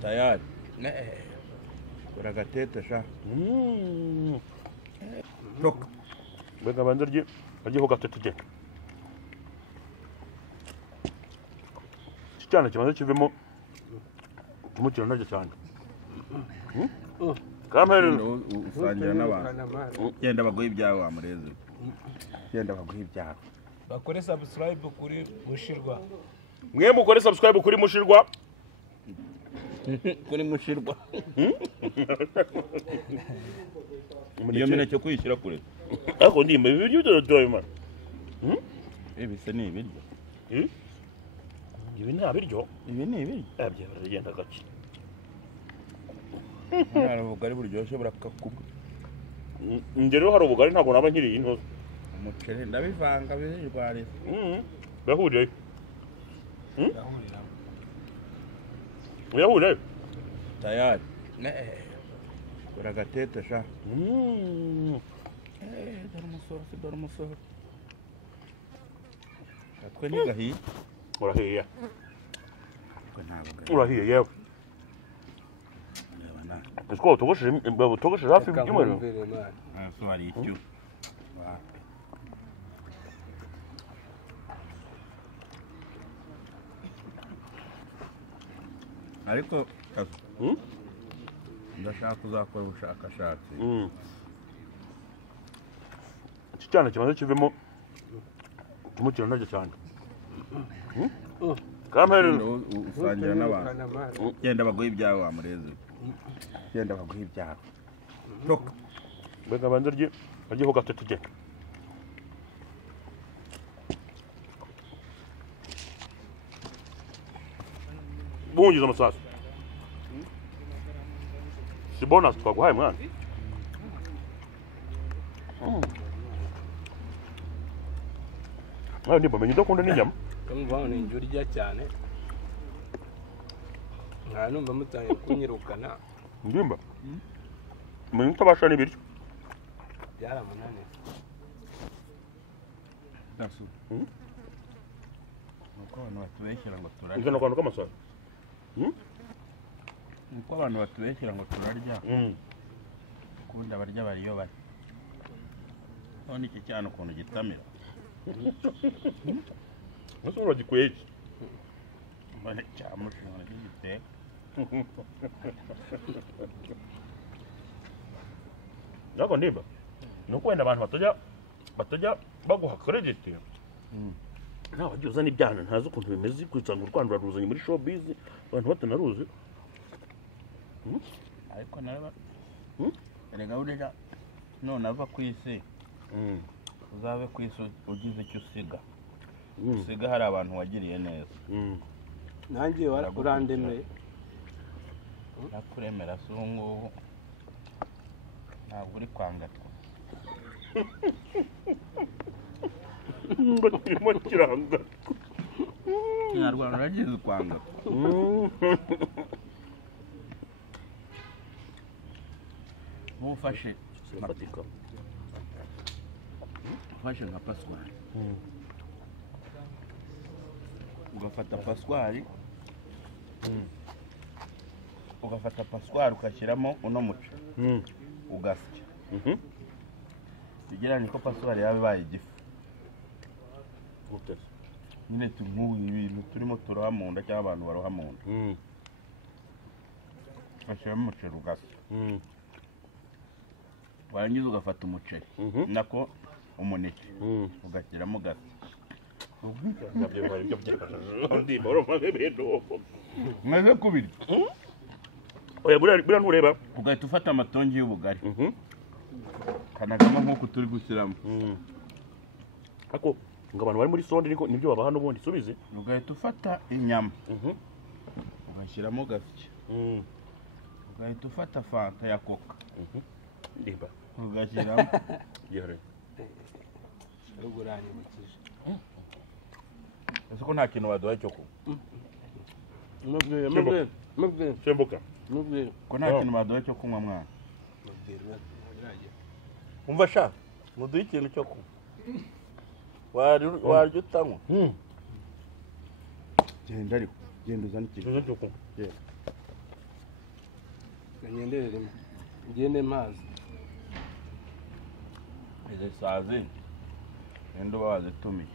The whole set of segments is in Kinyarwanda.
tayari uragatete sha Toka. Mbega banza aryeho gatete genda. Cyane kibanza kivemo umukino naryo cyane. Kamera usangira n'abantu. Genda baguha ibyawe amureze. Genda baguha ibyawe. Bakore subscribe kuri Mushirwa. Mwe mukore subscribe kuri Mushirwa. Kuri Mushirwa. Iyo mineke kuyishyira kure. Ako ndimba ibiryo byo Imana. Ibise ni ibiryo. Ibi nta biryo. Ibi ni ibiryo. Abye baragenda gake. Hari ubugari buryoshye burakakubwa. Ngero hari ubugari ntabwo naba nkiri intozi. Umuceri ndabivanga birwarira. Bahuriye. Uyahuriye. Tayari. Uragatete sha. Dore umusoro. Katwe ni gahiye. Urahiye. Urahiye yewe. Esko togoshe hafi by'umuriro. So ari icyo. Ariko ndashaka kuzakora ubushakashatsi. Cyane kibanza kivemo umukino naryo cyane. Kamera usangira n'abantu. Genda baguha ibyawe amureze. Genda baguha ibyawe. Toka. Mbega banza aryeho gatete genda. Bungiza amasasu. Si bonus twaguhaye mwana. Ndi bamenye udakunda n'inyama. Kamva ni injuri rya cyane. Nta numva mutangiye kunyirukana. Ndimba. Mwenye utabasha n'ibiryo. Byaramunaniye. Dasu. Nuko abantu batubeshyira ngo turarya. Nzana kwano k'amasasu. Nuko abantu batubeshyira ngo turarya. Kundi abarya bariyo bari. None iki cyane ukuntu gitamira. Nasi uragikuye iki? Mbone cyamushimana giteka. Nako ndimba. Nuko wenda abantu batajya baguha credit. Nawe wagiye uzana ibyana ntazi ukuntu bimeze kwitsanga u Rwanda ruzanye muri showbiz abantu batanaruzi. Ariko naraba. Erega urega none ava ku isi. Uzabe ku isi ugize icyo usiga. Usiga hari abantu wagiriye neza. Nanjye urandemeye. Nakuremera se ubu ngubu ntabwo uri kwangatwa. Mbakirimo kiranga. Nyarwanda uragize kwangatwa. Mufashe Fatika. Ufashe nka paswari. Ugafata paswari. Ugafata paswari ukashyiramo uno muco. Ugasya. Bigeranye ko paswari yawe baye igifu. Gutese. Nyine tumuye ibintu turimo turoha mu nda cyangwa abantu baroha mu nda. Fashyiramo umuceri ugasya. Warangiza ugafata umuceri. Nako umuneke. Ugashyiramo ugasya. Nabyo bari byo byakashije. Ndimba urumva bendo. Mwaze kubiri. Oya buriya ntureba. Ugahita ufata amatongi y'ubugari. Kanagama nk'uko turi gushyiramo. Ako ngo abantu bari muri sonde nibyo babaha n'ubundi subize. Ugahita ufata inyama. Ugashyiramo gasya. Ugahita ufata fanta ya coca. Ndimba. Ugashyiramo. Gihare. Ruguranye mukije. Ese ko nta kintu waduha cyo ku. Mubwire. Sembuka. Ko nta kintu baduha cyo kunywa mwana. Umva sha, muduhe ikintu cyo ku. Waryo utanywa. Genda ariko. Genda uzana ikintu. Cyo ku. ngendere rimwe ngende mazi izi sazi ninde uba wazitumiye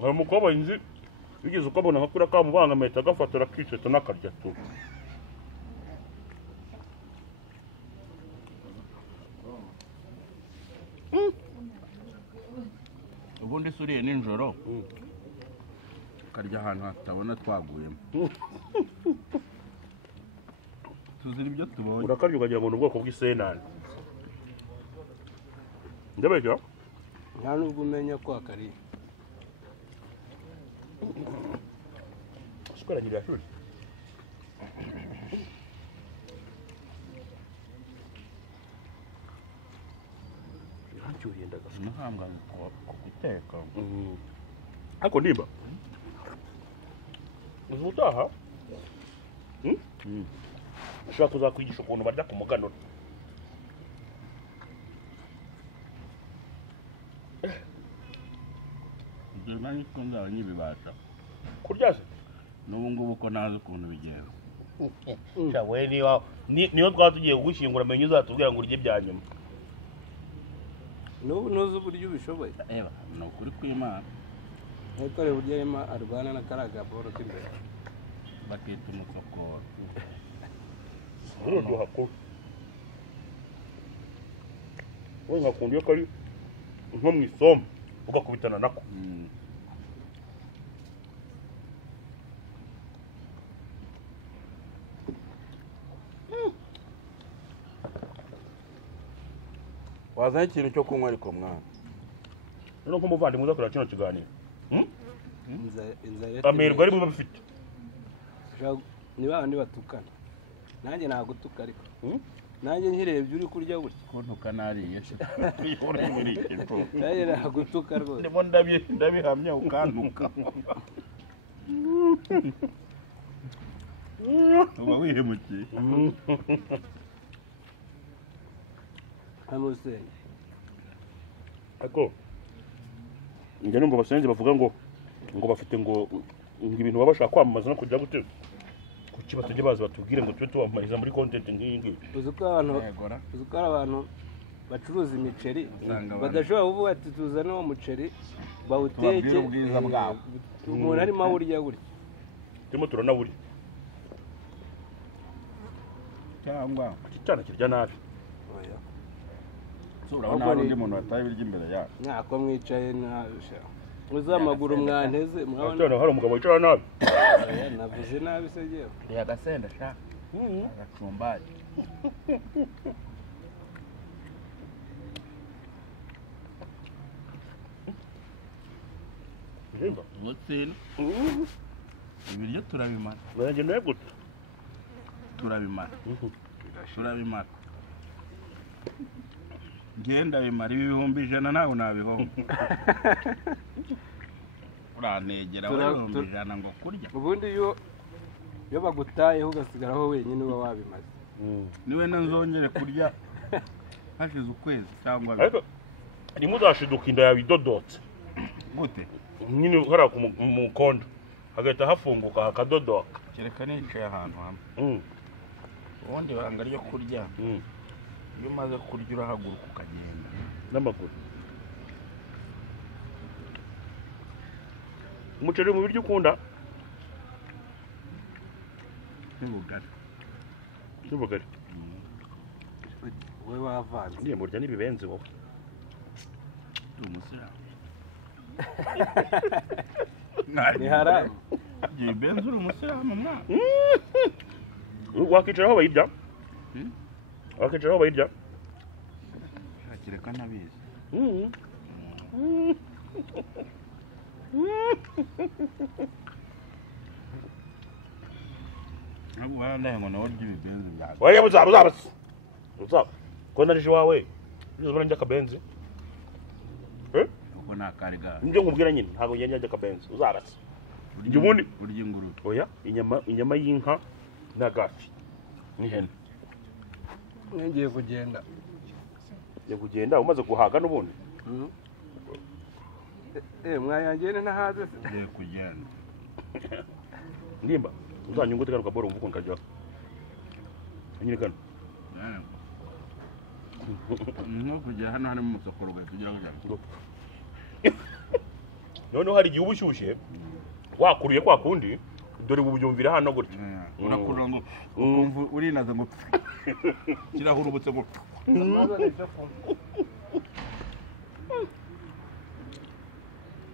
hari umukobwa nzi bigeze ukabona nka kuriya kamubangamiye ahita agafatira akiceta n'akarya tu ubundi se uriye nijoro ukarya ahantu hatabona twaguyemo tuzira ibyo tubonye urakarya ukagira ngo ni ubwoko bw'isenani ndabeshya nta nubwo umenya ko akariye sikora nyiri yashuri iraryoheye ndagasa umuhambwa ku guteka ariko nimba uzi utaha ushobora kuzakwigisha ukuntu barya ku muganura ibyo nanjye ko nzaba nkibibasha kurya se n'ubu ngubu ko ntazi ukuntu bigenda we niyo twaba tugiye kugushyingura menye uzatubwira ngo urye bya nyuma n'ubu ntuzi uburyo ubishoboye eba ni ukuri kw'Imana ariko reba uburyo arimo arwana na kariya gaboro k'imbere bakita umusokoro ururyoha kubi we nkakunda iyo kari nko mu isombe ugakubitana nako wazanye ikintu cyo kunywa ariko mwana rero nk'umuvandimwe uza kureba kino kiganiro inzara amerwa ari buba bifite ni ba bandi batukana nanjye nagutuka ariko nanjye nkirebye uri kurya gutya kuntuka nariye se tuyihore muri iki nanjye nagutuka rwose ndimo ndabihamya ukantuka uba wihemukiye amusenge ariko njye numva abasenzi bavuga ngo bafite ngo ibintu baba bashaka kwamamaza no kujya gute kuki batajya baza batubwire ngo tube tubamamariza muri content nk'iyi ngiyi uzi ko hari abantu bacuruza imiceri badashobora kuvuga ati tuzane uwo muceri bawuteke tubabwire ubwiza bwawo umuntu arimo awurya gutya turimo turanawurya cyangwa iki cyana kirya nabi urabona hari undi muntu wataye ibiryo imbere yawe ntako mwicaye ntabisha muzi amaguru mwanteze murabona hari umugabo wicara nabi navuze nabi se yewe reba agasenda sha agacumbaye umutsima ibiryo turabimara nanjye nawe gute turabimara ngenda bimara ibihumbi 100 nawe nabihomba uranegera ibihumbi 100 ngo kurya ubundi iyo bagutayeho ugasigaraho wenyine uba wabimaze niwe nzongere kurya hashize ukwezi cyangwa ariko ntimuzashiduka inda yawe idodotse gute nyine hariya ku mukondo hagahita hafunguka hakadodoka kereka nicaye ahantu hamwe ubundi banga ryo kurya iyo umaze kurya urahaguruka ukagenda n'amaguru umuceri mu biryo ukunda n'ubugari wowe wavanze ngiye murya n'ibibenzi wowe umusiramu ni haramu ibibenzi uri umusiramu mwana wakicara aho bayirya wakicara aho bayirya kereka ntabizi ntabwo barandaye ngo nawe urya ibibenzi byawe oya uzaba ko narije iwawe uzabona njya akabenzi ubwo nta kari gawe nibyo nkubwira nyine ntabwo njya njya akabenzi uzabase njye ubundi urya ingurube oya inyama y'inka n'agafi n'ihene ngiye kugenda umaze guhaga n'ubundi mwayangene ntahaze se ugiye kugenda ndimba uzanyungu tegaruka boro mvuko nkajya nyine kano nko kujya hano harimo umusokoro ugahita ugira ngo noneho hari igihe uba ushyushye wakuruye kwa kundi dore ubu byumvira hano gutya urakurura ngo ukumva urinaza ngo kirahurubutse ngo